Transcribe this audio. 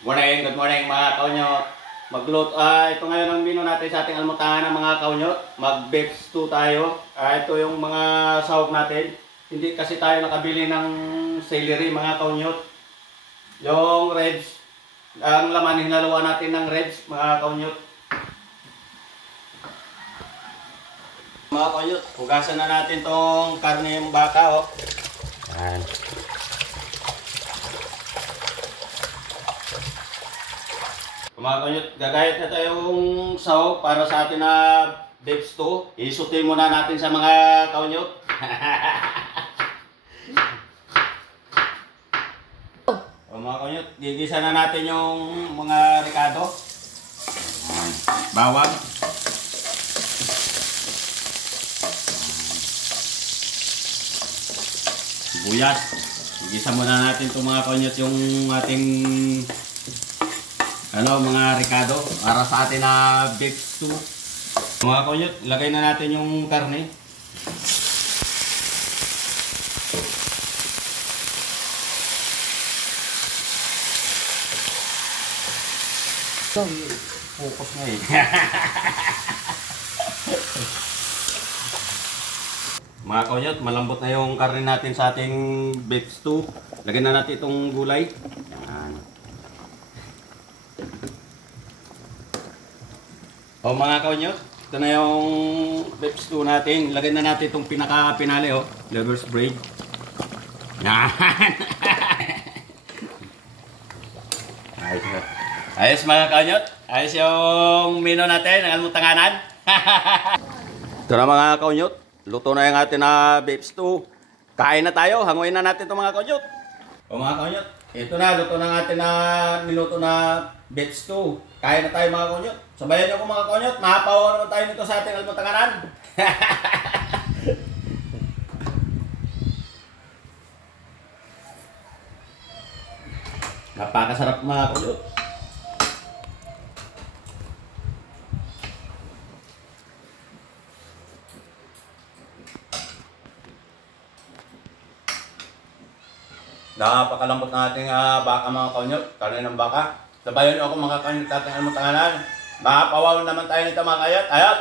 Good morning mga kaunyo. Magluto, ito ngayon ang menu natin sa ating almutangan ng mga kaunyo. Mag-beef stew tayo. Ito yung mga sahog natin. Hindi kasi tayo nakabili ng celery mga kaunyo. Yung ribs, ang laman hinaluan natin ng ribs mga kaunyo. Mga kaunyo, hugasan na natin tong karne ng baka. Yan. Mga kaunyo, gagayat na tayong sahog para sa atin na beef stew. Isutin muna natin sa mga kaunyo. Mga kaunyo, gigisa na natin yung mga ricado. Bawang. Sibuyas. Gigisa muna natin itong mga kaunyo yung ating mga ricado para sa atin na beef stew. Mga kaunyo, ilagay na natin yung karne. Focus na eh. Mga kaunyo, malambot na yung karne natin sa ating beef stew. Lagyan na natin itong gulay. O mga kaunyo, ito na yung beef stew natin. Lagyan na natin itong pinaka-pinali, lover's braid. Yan. Ayos mga kaunyo. Ayos yung menu natin, ang almutanganan. Ito na mga kaunyo. Luto na yung atin na beef stew. Kain na tayo. Hanguin na natin ito mga kaunyo. O mga kaunyo, ito na. Luto na natin na niluto na beef stew. Kain na tayo mga kaunyo. Sabayan nyo ko mga kaunyo. Mahapaw naman tayo nito sa ating almutanganan. Napakasarap mga kaunyo. Napakalambot na ating baka mga kaunyo. Karne ng baka. Sabayan nyo ako mga kaunyo sa ating almutanganan. Mahapawaw naman tayo nito mga kayat. Ayat!